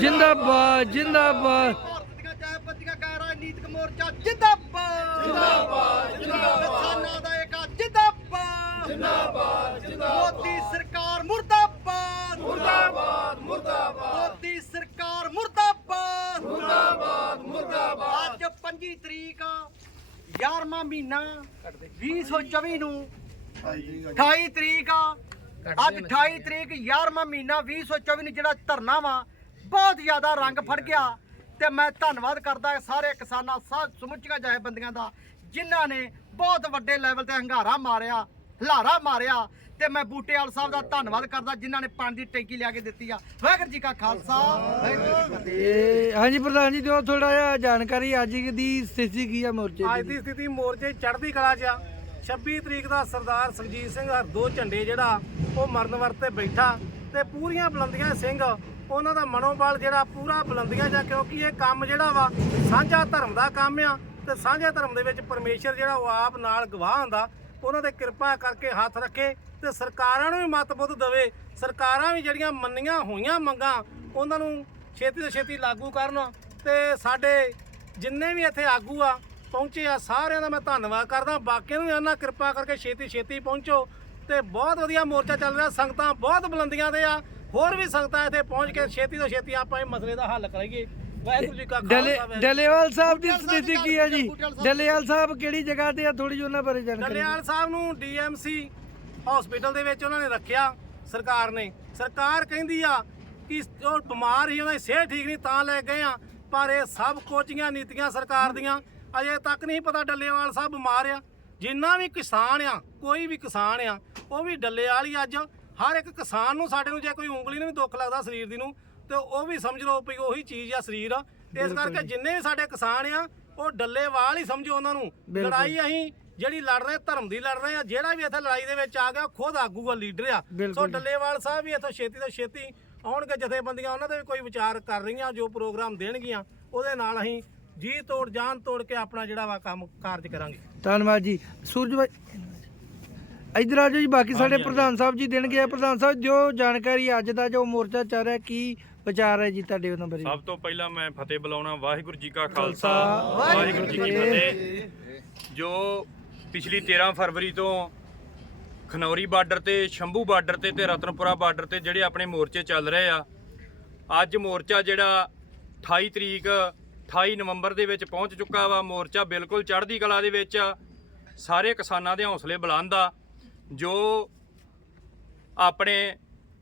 ਜਿੰਦਾਬਾਦ ਜਿੰਦਾਬਾਦ। ਦੀਆਂ ਜੈਪਤੀਆਂ ਕਹਿ ਰਾਜਨੀਤਿਕ ਮੋਰਚਾ ਜਿੰਦਾਬਾਦ। ਜਿੰਦਾਬਾਦ ਜਿੰਦਾਬਾਦ। ਕਿਸਾਨਾਂ ਦਾ ਏਕਾ ਜਿੰਦਾਬਾਦ। ਜਿੰਦਾਬਾਦ ਜਿੰਦਾਬਾਦ। ਮੋਦੀ ਸਰਕਾਰ ਮੁਰਦਾਬਾਦ। ਮੁਰਦਾਬਾਦ ਮੁਰਦਾਬਾਦ। ਮੋਦੀ ਸਰਕਾਰ ਮੁਰਦਾਬਾਦ। ਮੁਰਦਾਬਾਦ ਮੁਰਦਾਬਾਦ। ਅੱਜ 25 ਤਰੀਕ 11ਵਾਂ ਮਹੀਨਾ 2024 ਨੂੰ। 28 ਤਰੀਕ ਆ ਅੱਜ 28 ਤਰੀਕ 11ਵਾਂ ਮਹੀਨਾ 2024 ਨੂੰ ਜਿਹੜਾ ਧਰਨਾ ਵਾ ਬਹੁਤ ਜ਼ਿਆਦਾ ਰੰਗ ਫੜ ਗਿਆ। ਤੇ ਮੈਂ ਧੰਨਵਾਦ ਕਰਦਾ ਸਾਰੇ ਕਿਸਾਨਾਂ ਸਾਹ ਸਮੁੱਚੀਆਂ ਜਥੇਬੰਦੀਆਂ ਦਾ ਜਿਨ੍ਹਾਂ ਨੇ ਬਹੁਤ ਵੱਡੇ ਲੈਵਲ ਤੇ ਹੰਗਾਰਾ ਮਾਰਿਆ ਹਲਾਰਾ ਮਾਰਿਆ। ਤੇ ਮੈਂ ਬੂਟੇਵਾਲ ਸਾਹਿਬ ਦਾ ਧੰਨਵਾਦ ਕਰਦਾ ਜਿਨ੍ਹਾਂ ਨੇ ਪਾਣੀ ਦੀ ਟੈਂਕੀ ਲਿਆ ਕੇ ਦਿੱਤੀ ਆ। ਵਾਹਿਗੁਰੂ ਜੀ ਕਾ ਖਾਲਸਾ। ਵਾਹਿਗੁਰੂ ਜੀ ਕੀ ਫਤਿਹ ਇਹ ਹਾਂਜੀ ਪ੍ਰਧਾਨ ਜੀ ਦਿਓ ਥੋੜਾ ਜਿਹਾ ਜਾਣਕਾਰੀ ਅੱਜ ਦੀ ਸਥਿਤੀ ਕੀ ਆ ਮੋਰਚੇ ਅੱਜ ਦੀ ਦੀ ਸਥਿਤੀ ਮੋਰਚੇ ਚੜ੍ਹਦੀ ਕਲਾ 'ਚ ਆ। 26 ਤਰੀਕ ਦਾ ਸਰਦਾਰ ਸੁਖਜੀਤ ਸਿੰਘ ਹਰਦੋ ਝੰਡੇ ਜਿਹੜਾ ਉਹ ਮਰਨ ਵਰਤੇ ਬੈਠਾ। ਤੇ ਪੂਰੀਆਂ ਬੁਲੰਦੀਆਂ ਸਿੰਘ ਉਹਨਾਂ ਦਾ ਮਨੋਬਲ ਜਿਹੜਾ ਪੂਰਾ ਬੁਲੰਦੀਆਂ ਜਾ ਕਿਉਂਕਿ ਇਹ ਕੰਮ ਜਿਹੜਾ ਵਾ, ਸਾਂਝਾ ਧਰਮ ਦਾ ਕੰਮ ਆ ਤੇ ਸਾਂਝੇ ਧਰਮ ਦੇ ਵਿੱਚ ਪਰਮੇਸ਼ਰ ਜਿਹੜਾ ਉਹ ਆਪ ਨਾਲ ਗਵਾਹ ਹੁੰਦਾ, ਉਹਨਾਂ ਦੇ ਕਿਰਪਾ ਕਰਕੇ ਹੱਥ ਰੱਖੇ ਤੇ ਸਰਕਾਰਾਂ ਨੂੰ ਵੀ ਮਤਬੁੱਧ ਦੇਵੇ। ਸਰਕਾਰਾਂ ਵੀ ਜਿਹੜੀਆਂ ਮੰਨੀਆਂ ਹੋਈਆਂ ਮੰਗਾਂ, ਉਹਨਾਂ ਨੂੰ ਛੇਤੀ ਤੋਂ ਛੇਤੀ ਲਾਗੂ ਕਰਨ ਤੇ ਸਾਡੇ ਜਿੰਨੇ ਵੀ ਇੱਥੇ ਆਗੂ ਆ, ਪਹੁੰਚੇ ਆ, ਸਾਰਿਆਂ ਦਾ ਮੈਂ ਧੰਨਵਾਦ ਕਰਦਾ। ਬਾਕੀਆਂ ਨੂੰ ਵੀ ਇਹਨਾਂ ਕਿਰਪਾ ਕਰਕੇ ਛੇਤੀ ਛੇਤੀ ਪਹੁੰਚੋ ਤੇ ਬਹੁਤ ਵਧੀਆ ਮੋਰਚਾ ਚੱਲ ਰਿਹਾ, ਸੰਗਤਾਂ ਬਹੁਤ ਬੁਲੰਦੀਆਂ ਤੇ ਆ। ਹੋਰ ਵੀ ਸੰਗਤਾਂ ਇੱਥੇ ਪਹੁੰਚ ਕੇ ਛੇਤੀ ਤੋਂ ਛੇਤੀ ਆਪਾਂ ਇਹ ਮਸਲੇ ਦਾ ਹੱਲ ਕਰਾਂਗੇ। ਵਾਹਿਗੁਰੂ ਜੀ ਕਾ ਡਲੇ ਖਾਲਸਾ ਵਾਹਿਗੁਰੂ ਡਲੇਵਾਲ ਸਾਹਿਬ ਦੀ ਸਥਿਤੀ ਕੀ ਆ ਜੀ। ਡਲੇਵਾਲ ਸਾਹਿਬ ਕਿਹੜੀ ਜਗ੍ਹਾ ਤੇ ਆ? ਥੋੜੀ ਜਿਹੀ ਉਹਨਾਂ ਬਾਰੇ ਜਾਣਕਾਰੀ ਡੱਲੇਵਾਲ ਸਾਹਿਬ ਨੂੰ ਡੀਐਮਸੀ ਹਸਪੀਟਲ ਦੇ ਵਿੱਚ ਉਹਨਾਂ ਨੇ ਰੱਖਿਆ ਸਰਕਾਰ ਨੇ। ਸਰਕਾਰ ਕਹਿੰਦੀ ਆ ਕਿ ਉਹ ਬਿਮਾਰ ਹੀ ਉਹਨਾਂ ਦੀ ਸਿਹਤ ਠੀਕ ਨਹੀਂ ਤਾਂ ਲੈ ਗਏ ਆ। ਪਰ ਇਹ ਸਭ ਕੋਚੀਆਂ ਨੀਤੀਆਂ ਸਰਕਾਰ ਦੀਆਂ ਅਜੇ ਤੱਕ ਨਹੀਂ ਪਤਾ ਡੱਲੇਵਾਲ ਸਾਹਿਬ ਬਿਮਾਰ ਆ। ਜਿੰਨਾ ਵੀ ਕਿਸਾਨ ਆ ਕੋਈ ਵੀ ਕਿਸਾਨ ਆ ਉਹ ਵੀ ਡੱਲੇਵਾਲ ਹੀ ਅੱਜ। ਹਰ ਇੱਕ ਕਿਸਾਨ ਨੂੰ ਸਾਡੇ ਨੂੰ ਜੇ ਕੋਈ ਉਂਗਲੀ ਨੂੰ ਵੀ ਦੁੱਖ ਲੱਗਦਾ ਸਰੀਰ ਦੀ ਨੂੰ ਤੇ ਉਹ ਵੀ ਸਮਝ ਲਓ ਵੀ ਉਹੀ ਚੀਜ਼ ਆ ਸਰੀਰ ਇਸ ਕਰਕੇ ਜਿੰਨੇ ਵੀ ਸਾਡੇ ਕਿਸਾਨ ਆ ਉਹ ਡੱਲੇਵਾਲ ਹੀ ਸਮਝੋ ਉਹਨਾਂ ਨੂੰ। ਲੜਾਈ ਅਸੀਂ ਜਿਹੜੀ ਲੜ ਰਹੇ ਧਰਮ ਦੀ ਲੜ ਰਹੇ ਆ ਜਿਹੜਾ ਵੀ ਇੱਥੇ ਲੜਾਈ ਦੇ ਵਿੱਚ ਆ ਗਿਆ ਖੁਦ ਆਗੂ ਆ ਲੀਡਰ ਆ। ਸੋ। ਡੱਲੇਵਾਲ ਸਾਹਿਬ ਵੀ ਇੱਥੋਂ ਛੇਤੀ ਤੋਂ ਛੇਤੀ ਆਉਣਗੇ ਜਥੇਬੰਦੀਆਂ ਉਹਨਾਂ ਦੇ ਵੀ ਕੋਈ ਵਿਚਾਰ ਕਰ ਰਹੀਆਂ ਜੋ ਪ੍ਰੋਗਰਾਮ ਦੇਣਗੀਆਂ ਉਹਦੇ ਨਾਲ ਅਸੀਂ ਜੀ ਤੋੜ ਜਾਨ ਤੋੜ ਕੇ ਆਪਣਾ ਜਿਹੜਾ ਵਾ ਕੰਮ ਕਾਰਜ ਕਰਾਂਗੇ। ਧੰਨਵਾਦ ਜੀ। ਸੂਰਜ ਭਾਈ ਇਧਰ ਆ ਜਾਓ ਜੀ ਬਾਕੀ ਸਾਡੇ ਪ੍ਰਧਾਨ ਸਾਹਿਬ ਜੀ ਦੇਣਗੇ। ਪ੍ਰਧਾਨ ਸਾਹਿਬ ਜੋ ਜਾਣਕਾਰੀ ਅੱਜ ਦਾ ਜੋ ਮੋਰਚਾ ਚੱਲ ਰਿਹਾ ਕੀ ਵਿਚਾਰ ਹੈ ਜੀ ਤੁਹਾਡੇ ਉਹਨਾਂ ਬਾਰੇ? ਸਭ ਤੋਂ ਪਹਿਲਾਂ ਮੈਂ ਫਤਿਹ ਬੁਲਾਉਣਾ। ਵਾਹਿਗੁਰੂ ਜੀ ਕਾ ਖਾਲਸਾ। ਖਾਲਸਾ, ਵਾਹਿਗੁਰੂ ਜੀ ਕੀ ਫਤਿਹ। ਜੋ ਪਿਛਲੀ 13 ਫਰਵਰੀ ਤੋਂ ਖਨੌਰੀ ਬਾਰਡਰ ਤੇ ਸ਼ੰਭੂ ਬਾਰਡਰ ਤੇ ਤੇ ਰਤਨਪੁਰਾ ਬਾਰਡਰ ਤੇ ਜਿਹੜੇ ਆਪਣੇ ਮੋਰਚੇ ਚੱਲ ਰਹੇ ਆ ਅੱਜ ਮੋਰਚਾ ਜਿਹੜਾ 28 ਤਰੀਕ 28 ਨਵੰਬਰ ਦੇ ਵਿੱਚ ਪਹੁੰਚ ਚੁੱਕਾ ਵਾ। ਮੋਰਚਾ ਬਿਲਕੁਲ ਚੜ੍ਹਦੀ ਕਲਾ ਦੇ ਵਿੱਚ ਆ। ਸਾਰੇ ਕਿਸਾਨਾਂ ਦੇ ਹੌਸਲੇ ਬੁਲੰਦ ਆ। ਜੋ ਆਪਣੇ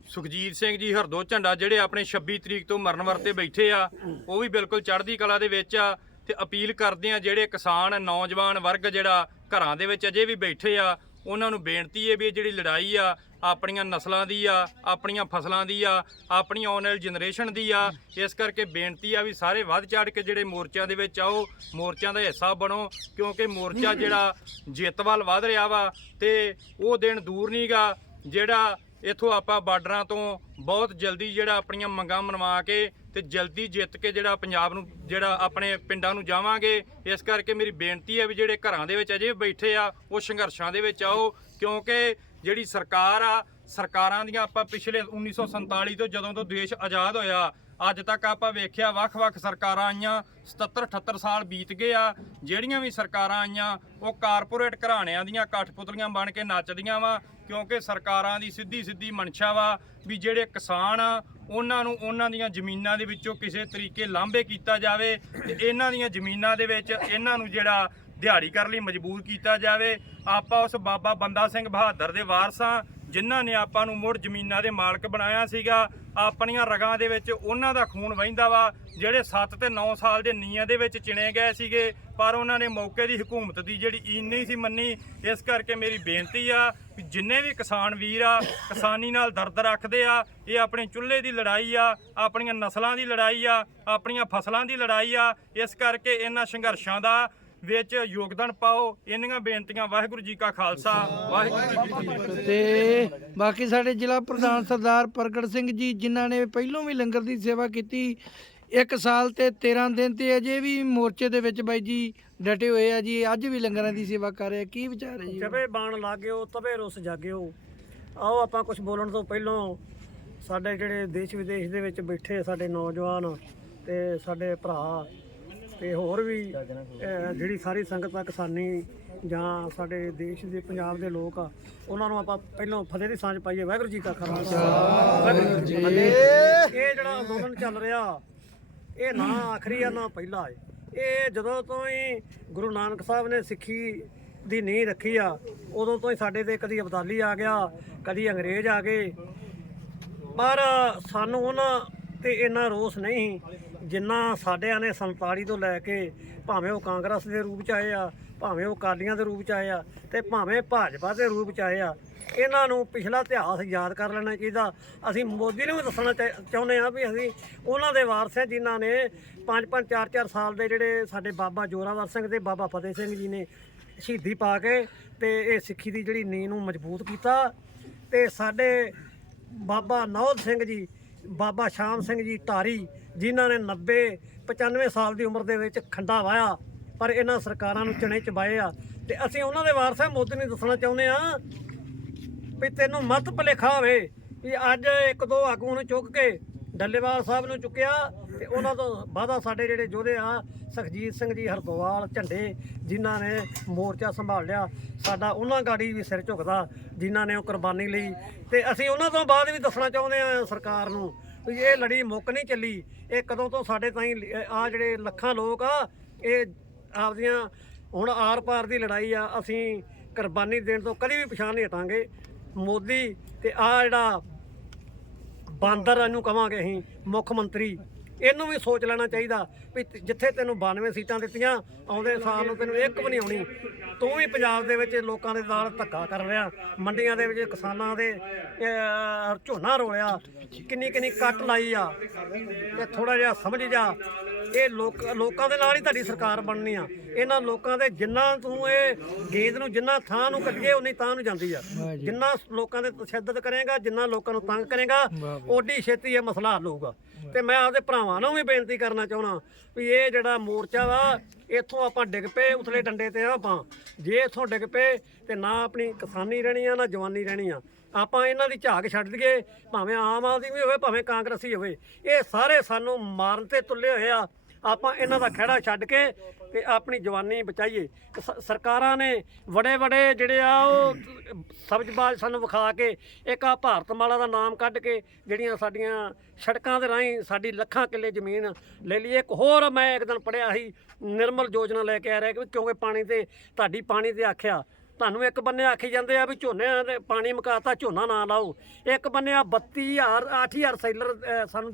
ਸੁਖਜੀਤ ਸਿੰਘ ਜੀ ਹਰਦੋ ਝੰਡਾ ਜਿਹੜੇ ਆਪਣੇ 26 ਤਰੀਕ ਤੋਂ ਮਰਨ ਵਰਤੇ ਬੈਠੇ ਆ, ਉਹ ਵੀ ਬਿਲਕੁਲ ਚੜ੍ਹਦੀ ਕਲਾ ਦੇ ਵਿੱਚ ਆ ਤੇ ਅਪੀਲ ਕਰਦੇ ਆ ਜਿਹੜੇ ਕਿਸਾਨ, ਨੌਜਵਾਨ ਵਰਗ ਜਿਹੜਾ ਘਰਾਂ ਦੇ ਵਿੱਚ ਅਜੇ ਵੀ ਬੈਠੇ ਆ ਉਹਨਾਂ ਨੂੰ ਬੇਨਤੀ ਹੈ ਵੀ ਇਹ ਜਿਹੜੀ ਲੜਾਈ ਆ, ਆਪਣੀਆਂ ਨਸਲਾਂ ਦੀ ਆ, ਆਪਣੀਆਂ ਫਸਲਾਂ ਦੀ ਆ, ਆਪਣੀ ਆਉਣ ਵਾਲੀ ਜਨਰੇਸ਼ਨ ਦੀ ਆ, ਇਸ ਕਰਕੇ ਬੇਨਤੀ ਆ ਵੀ ਸਾਰੇ ਵੱਧ ਚੜ ਕੇ ਜਿਹੜੇ ਮੋਰਚਿਆਂ ਦੇ ਵਿੱਚ ਆਓ, ਮੋਰਚਿਆਂ ਦਾ ਹਿੱਸਾ ਬਣੋ, ਕਿਉਂਕਿ ਮੋਰਚਾ ਜਿਹੜਾ ਜਿੱਤ ਵੱਲ ਵਧ ਰਿਹਾ ਵਾ ਤੇ ਉਹ ਦਿਨ ਦੂਰ ਨਹੀਂਗਾ ਜਿਹੜਾ ਇਥੋਂ ਆਪਾਂ ਬਾਰਡਰਾਂ ਤੋਂ ਬਹੁਤ ਜਲਦੀ ਜਿਹੜਾ ਆਪਣੀਆਂ ਮੰਗਾਂ ਮਨਵਾ ਕੇ ਤੇ ਜਲਦੀ ਜਿੱਤ ਕੇ ਜਿਹੜਾ ਪੰਜਾਬ ਨੂੰ, ਜਿਹੜਾ ਆਪਣੇ ਪਿੰਡਾਂ ਨੂੰ ਜਾਵਾਂਗੇ। ਇਸ ਕਰਕੇ ਮੇਰੀ ਬੇਨਤੀ ਹੈ ਵੀ ਜਿਹੜੇ ਘਰਾਂ ਦੇ ਵਿੱਚ ਅਜੇ ਵੀ ਬੈਠੇ ਆ, ਉਹ ਸੰਘਰਸ਼ਾਂ ਦੇ ਵਿੱਚ ਆਓ, ਕਿਉਂਕਿ ਜਿਹੜੀ ਸਰਕਾਰ ਆ ਸਰਕਾਰਾਂ ਦੀਆਂ ਆਪਾਂ ਪਿਛਲੇ 1947 ਤੋਂ ਜਦੋਂ ਤੋਂ ਦੇਸ਼ ਆਜ਼ਾਦ ਹੋਇਆ, ਅੱਜ ਤੱਕ ਆਪਾਂ ਵੇਖਿਆ ਵੱਖ-ਵੱਖ ਸਰਕਾਰਾਂ ਆਈਆਂ 77 78 ਸਾਲ ਬੀਤ ਗਏ ਆ, ਜਿਹੜੀਆਂ ਵੀ ਸਰਕਾਰਾਂ ਆਈਆਂ, ਉਹ ਕਾਰਪੋਰੇਟ ਘਰਾਣਿਆਂ ਦੀਆਂ ਕਠਪੁਤਲੀਆਂ ਬਣ ਕੇ ਨੱਚਦੀਆਂ ਵਾ, ਕਿਉਂਕਿ ਸਰਕਾਰਾਂ ਦੀ ਸਿੱਧੀ ਸਿੱਧੀ ਮਨਸ਼ਾ ਵਾ ਵੀ ਜਿਹੜੇ ਕਿਸਾਨ ਆ, ਉਹਨਾਂ ਨੂੰ ਉਹਨਾਂ ਦੀਆਂ ਜ਼ਮੀਨਾਂ ਦੇ ਵਿੱਚੋਂ ਕਿਸੇ ਤਰੀਕੇ ਲਾਂਭੇ ਕੀਤਾ ਜਾਵੇ ਤੇ ਇਹਨਾਂ ਦੀਆਂ ਜ਼ਮੀਨਾਂ ਦੇ ਵਿੱਚ ਇਹਨਾਂ ਨੂੰ ਜਿਹੜਾ ਦਿਹਾੜੀ ਕਰਨ ਲਈ ਮਜਬੂਰ ਕੀਤਾ ਜਾਵੇ। ਆਪਾਂ ਉਸ ਬਾਬਾ ਬੰਦਾ ਸਿੰਘ ਬਹਾਦਰ ਦੇ ਵਾਰਸਾਂ ਜਿਨ੍ਹਾਂ ਨੇ ਆਪਾਂ ਨੂੰ ਮੁੜ ਜ਼ਮੀਨਾਂ ਦੇ ਮਾਲਕ ਬਣਾਇਆ ਸੀਗਾ, ਆਪਣੀਆਂ ਰਗਾਂ ਦੇ ਵਿੱਚ ਉਹਨਾਂ ਦਾ ਖੂਨ ਵਹਿੰਦਾ ਵਾ, ਜਿਹੜੇ 7 ਤੇ 9 ਸਾਲ ਦੇ ਨੀਆਂ ਦੇ ਵਿੱਚ ਚਿਣੇ ਗਏ ਸੀਗੇ, ਪਰ ਉਹਨਾਂ ਨੇ ਮੌਕੇ ਦੀ ਹਕੂਮਤ ਦੀ ਜਿਹੜੀ ਈਨ ਨਹੀਂ ਸੀ ਮੰਨੀ। ਇਸ ਕਰਕੇ ਮੇਰੀ ਬੇਨਤੀ ਆ ਵੀ ਜਿੰਨੇ ਵੀ ਕਿਸਾਨ ਵੀਰ ਆ, ਕਿਸਾਨੀ ਨਾਲ ਦਰਦ ਰੱਖਦੇ ਆ, ਇਹ ਆਪਣੇ ਚੁੱਲ੍ਹੇ ਦੀ ਲੜਾਈ ਆ, ਆਪਣੀਆਂ ਨਸਲਾਂ ਦੀ ਲੜਾਈ ਆ, ਆਪਣੀਆਂ ਫਸਲਾਂ ਦੀ ਲੜਾਈ ਆ, ਇਸ ਕਰਕੇ ਇਹਨਾਂ ਸੰਘਰਸ਼ਾਂ ਦਾ ਵਿੱਚ ਯੋਗਦਾਨ ਪਾਓ। ਇੰਨੀਆਂ ਬੇਨਤੀਆਂ ਵਾਹਿਗੁਰੂ ਜੀ ਕਾ ਖਾਲਸਾ ਵਾਹਿਗੁਰੂ ਜੀ ਕੀ ਫਤਿਹ। ਤੇ ਬਾਕੀ ਸਾਡੇ ਜ਼ਿਲ੍ਹਾ ਪ੍ਰਧਾਨ ਸਰਦਾਰ ਪ੍ਰਗਟ ਸਿੰਘ ਜੀ ਜਿਨ੍ਹਾਂ ਨੇ ਪਹਿਲੋਂ ਵੀ ਲੰਗਰ ਦੀ ਸੇਵਾ ਕੀਤੀ ਇੱਕ ਸਾਲ ਤੇ 13 ਦਿਨ ਤੇ ਅਜੇ ਵੀ ਮੋਰਚੇ ਦੇ ਵਿੱਚ ਬਾਈ ਜੀ ਡਟੇ ਹੋਏ ਆ ਜੀ ਅੱਜ ਵੀ ਲੰਗਰਾਂ ਦੀ ਸੇਵਾ ਕਰ ਰਹੇ ਆ। ਕੀ ਵਿਚਾਰ ਹੈ ਜੀ? ਜਵੇ ਬਾਣ ਲਾਗਿਓ ਤਵੇ ਰੁੱਸ ਜਾਗਿਓ। ਆਓ ਆਪਾਂ ਕੁਝ ਬੋਲਣ ਤੋਂ ਪਹਿਲਾਂ ਸਾਡੇ ਜਿਹੜੇ ਦੇਸ਼ ਵਿਦੇਸ਼ ਦੇ ਵਿੱਚ ਬੈਠੇ ਸਾਡੇ ਨੌਜਵਾਨ ਤੇ ਸਾਡੇ ਭਰਾ ਤੇ ਹੋਰ ਵੀ ਅਹ, ਜਿਹੜੀ ਸਾਰੀ ਸੰਗਤ ਆ ਕਿਸਾਨੀ ਜਾਂ ਸਾਡੇ ਦੇਸ਼ ਦੇ ਪੰਜਾਬ ਦੇ ਲੋਕ ਆ ਉਹਨਾਂ ਨੂੰ ਆਪਾਂ ਪਹਿਲਾਂ ਫਤਿਹ ਦੀ ਸਾਂਝ ਪਾਈਏ। ਵਾਹਿਗੁਰੂ ਜੀ ਕਾ ਖਾਲਸਾ। ਵਾਹਿਗੁਰੂ ਜੀ ਕੀ ਫਤਿਹ। ਇਹ ਜਿਹੜਾ ਅੰਦੋਲਨ ਚੱਲ ਰਿਹਾ ਇਹ ਨਾ ਆਖਰੀ ਆ ਨਾ ਪਹਿਲਾ ਹੈ ਇਹ ਜਦੋਂ ਤੋਂ ਹੀ ਗੁਰੂ ਨਾਨਕ ਸਾਹਿਬ ਨੇ ਸਿੱਖੀ ਦੀ ਨੀਂਹ ਰੱਖੀ ਆ ਉਦੋਂ ਤੋਂ ਹੀ ਸਾਡੇ ਤੇ ਕਦੀ ਅਬਦਾਲੀ ਆ ਗਿਆ ਕਦੀ ਅੰਗਰੇਜ਼ ਆ ਗਏ। ਪਰ ਸਾਨੂੰ ਉਹਨਾਂ ਤੇ ਇੰਨਾ ਰੋਸ ਨਹੀਂ ਜਿੰਨਾ ਸਾਡਿਆਂ ਨੇ 47 ਤੋਂ ਲੈ ਕੇ ਭਾਵੇਂ ਉਹ ਕਾਂਗਰਸ ਦੇ ਰੂਪ ਚ ਆਏ ਆ, ਭਾਵੇਂ ਉਹ ਕਾਲੀਆਂ ਦੇ ਰੂਪ ਚ ਆਏ ਆ ਤੇ ਭਾਵੇਂ ਭਾਜਪਾ ਦੇ ਰੂਪ ਚ ਆਏ ਆ, ਇਹਨਾਂ ਨੂੰ ਪਿਛਲਾ ਇਤਿਹਾਸ ਯਾਦ ਕਰ ਲੈਣਾ ਚਾਹੀਦਾ। ਅਸੀਂ ਮੋਦੀ ਨੂੰ ਵੀ ਦੱਸਣਾ ਚਾਹ- ਚਾਹੁੰਦੇ ਆ ਵੀ ਅਸੀਂ ਉਹਨਾਂ ਦੇ ਵਾਰਸ ਆ ਜਿਨ੍ਹਾਂ ਨੇ 5-5 4-4 ਸਾਲ ਦੇ ਜਿਹੜੇ ਸਾਡੇ ਬਾਬਾ ਜੋਰਾਵਰ ਸਿੰਘ ਤੇ ਬਾਬਾ ਫਤਿਹ ਸਿੰਘ ਜੀ ਨੇ ਸ਼ਹੀਦੀ ਪਾ ਕੇ ਤੇ ਇਹ ਸਿੱਖੀ ਦੀ ਜਿਹੜੀ ਨੀਂਹ ਨੂੰ ਮਜ਼ਬੂਤ ਕੀਤਾ ਤੇ ਸਾਡੇ ਬਾਬਾ ਨੌਦ ਸਿੰਘ ਜੀ ਬਾਬਾ ਸ਼ਾਮ ਸਿੰਘ ਜੀ ਧਾਰੀ, ਜਿਨ੍ਹਾਂ ਨੇ 90 95 ਸਾਲ ਦੀ ਉਮਰ ਦੇ ਵਿੱਚ ਖੰਡਾ ਵਾਇਆ, ਪਰ ਇਹਨਾਂ ਸਰਕਾਰਾਂ ਨੂੰ ਚਣੇ ਚਬਾਏ ਆ। ਤੇ ਅਸੀਂ ਉਹਨਾਂ ਦੇ ਵਾਰਸ ਆ, ਮੋਦੀ ਨੂੰ ਦੱਸਣਾ ਚਾਹੁੰਦੇ ਆ ਵੀ ਤੈਨੂੰ ਮਤ ਭਲੇਖਾ ਹੋਵੇ ਵੀ ਅੱਜ ਇੱਕ ਦੋ ਆਗੂ ਨੂੰ ਚੁੱਕ ਕੇ ਡੱਲੇਵਾਲ ਸਾਹਿਬ ਨੂੰ ਚੁੱਕਿਆ ਤੇ ਉਹਨਾਂ ਤੋਂ ਬਾਅਦਾ ਸਾਡੇ ਜਿਹੜੇ ਯੋਧੇ ਆ, ਸੁਖਜੀਤ ਸਿੰਘ ਜੀ ਹਰਦੋਵਾਲ ਝੰਡੇ ਜਿਨ੍ਹਾਂ ਨੇ ਮੋਰਚਾ ਸੰਭਾਲ ਲਿਆ, ਸਾਡਾ ਉਹਨਾਂ ਗਾੜੀ ਵੀ ਸਿਰ ਝੁਕਦਾ ਜਿਨ੍ਹਾਂ ਨੇ ਉਹ ਕੁਰਬਾਨੀ ਲਈ। ਤੇ ਅਸੀਂ ਉਹਨਾਂ ਤੋਂ ਬਾਅਦ ਵੀ ਦੱਸਣਾ ਚਾਹੁੰਦੇ ਆ ਸਰਕਾਰ ਨੂੰ ਵੀ ਇਹ ਲੜੀ ਮੁੱਕ ਨਹੀਂ ਚੱਲੀ। ਇਹ ਕਦੋਂ ਤੋਂ ਸਾਡੇ ਤਾਈਂ ਆ ਜਿਹੜੇ ਲੱਖਾਂ ਲੋਕ ਆ, ਇਹ ਆਪਦੀਆਂ ਹੁਣ ਆਰ ਪਾਰ ਦੀ ਲੜਾਈ ਆ, ਅਸੀਂ ਕੁਰਬਾਨੀ ਦੇਣ ਤੋਂ ਕਦੀ ਵੀ ਪਛਾਣ ਨਹੀਂ ਹਟਾਂਗੇ। ਮੋਦੀ ਤੇ ਆ ਜਿਹੜਾ ਬਾਂਦਰ ਨੂੰ ਕਵਾਂਗੇ ਅਸੀਂ ਮੁੱਖ ਮੰਤਰੀ ਇਹਨੂੰ ਵੀ ਸੋਚ ਲੈਣਾ ਚਾਹੀਦਾ ਵੀ ਜਿੱਥੇ ਤੈਨੂੰ 92 ਸੀਟਾਂ ਦਿੱਤੀਆਂ ਆਉਂਦੇ ਸਾਲ ਨੂੰ ਤੈਨੂੰ ਇੱਕ ਵੀ ਨਹੀਂ ਆਉਣੀ। ਤੂੰ ਵੀ ਪੰਜਾਬ ਦੇ ਵਿੱਚ ਲੋਕਾਂ ਦੇ ਨਾਲ ਧੱਕਾ ਕਰ ਰਿਹਾ ਮੰਡੀਆਂ ਦੇ ਵਿੱਚ ਕਿਸਾਨਾਂ ਦੇ ਝੋਨਾ ਰੋਲਿਆ ਕਿੰਨੀ ਕਿੰਨੀ ਕੱਟ ਲਾਈ ਆ ਤੇ ਥੋੜਾ ਜਿਹਾ ਸਮਝ ਜਾ। ਇਹ ਲੋਕ ਲੋਕਾਂ ਦੇ ਨਾਲ ਹੀ ਤੁਹਾਡੀ ਸਰਕਾਰ ਬਣਨੀ ਆ। ਇਹਨਾਂ ਲੋਕਾਂ ਦੇ ਜਿੰਨਾ ਤੂੰ ਇਹ ਗੇਂਦ ਨੂੰ ਜਿੰਨਾ ਥਾਂ ਨੂੰ ਕੱਢੀਏ ਉਨੀ ਤਾਂ ਨੂੰ ਜਾਂਦੀ ਆ। ਜਿੰਨਾ ਲੋਕਾਂ ਦੇ ਤਸ਼ੱਦਦ ਕਰੇਗਾ ਜਿੰਨਾ ਲੋਕਾਂ ਨੂੰ ਤੰਗ ਕਰੇਗਾ ਓਡੀ ਛੇਤੀ ਇਹ ਮਸਲਾ ਹੱਲ ਹੋਊਗਾ। ਤੇ ਮੈਂ ਆਪਦੇ ਭਰਾਵਾਂ ਨੂੰ ਵੀ ਬੇਨਤੀ ਕਰਨਾ ਚਾਹੁੰਦਾ ਵੀ ਇਹ ਜਿਹੜਾ ਮੋਰਚਾ ਵਾ, ਇੱਥੋਂ ਆਪਾਂ ਡਿੱਗ ਪਏ ਉਥਲੇ ਡੰਡੇ ਤੇ ਆ ਆਪਾਂ। ਜੇ ਇੱਥੋਂ ਡਿੱਗ ਪਏ ਤੇ ਨਾ ਆਪਣੀ ਕਿਸਾਨੀ ਰਹਿਣੀ ਆ, ਨਾ ਜਵਾਨੀ ਰਹਿਣੀ ਆ। ਆਪਾਂ ਇਹਨਾਂ ਦੀ ਝਾਕ ਛੱਡ ਦਈਏ, ਭਾਵੇਂ ਆਮ ਆਦਮੀ ਹੋਵੇ, ਭਾਵੇਂ ਕਾਂਗਰਸੀ ਹੋਵੇ। ਇਹ ਸਾਰੇ ਸਾਨੂੰ ਮਾਰਨ ਤੇ ਤੁੱਲੇ ਹੋਏ ਆ। ਆਪਾਂ ਇਹਨਾਂ ਦਾ ਖਹਿੜਾ ਛੱਡ ਕੇ ਤੇ ਆਪਣੀ ਜਵਾਨੀ ਬਚਾਈਏ। ਸ- ਸਰਕਾਰਾਂ ਨੇ ਵੱਡੇ ਵੱਡੇ ਜਿਹੜੇ ਆ ਉਹ ਸਬਜ਼ਬਾਜ਼ ਸਾਨੂੰ ਵਿਖਾ ਕੇ ਇੱਕ ਆ ਭਾਰਤਮਾਲਾ ਦਾ ਨਾਮ ਕੱਢ ਕੇ ਜਿਹੜੀਆਂ ਸਾਡੀਆਂ ਸੜਕਾਂ ਦੇ ਰਾਹੀਂ ਸਾਡੀ ਲੱਖਾਂ ਕਿੱਲੇ ਜ਼ਮੀਨ ਲੈ ਲਈ। ਇੱਕ ਹੋਰ ਮੈਂ ਇੱਕ ਦਿਨ ਪੜਿਆ ਸੀ ਨਿਰਮਲ ਯੋਜਨਾ ਲੈ ਕੇ ਆ ਰਿਹਾ ਕਿ ਕਿਉਂਕਿ ਪਾਣੀ ਤੇ ਤੁਹਾਡੀ ਪਾਣੀ ਤੇ ਆਖਿਆ ਤੁਹਾਨੂੰ ਇੱਕ ਬੰਨੇ ਆਖੀ ਜਾਂਦੇ ਆ ਵੀ ਝੋਨੇ ਦੇ ਪਾਣੀ ਮੁਕਾਤਾ ਝੋਨਾ ਨਾ ਲਾਓ। ਇੱਕ ਬੰਨੇ ਆ 32000 8000 ਸੈਲਰ ਅਹ, ਸਾਨੂੰ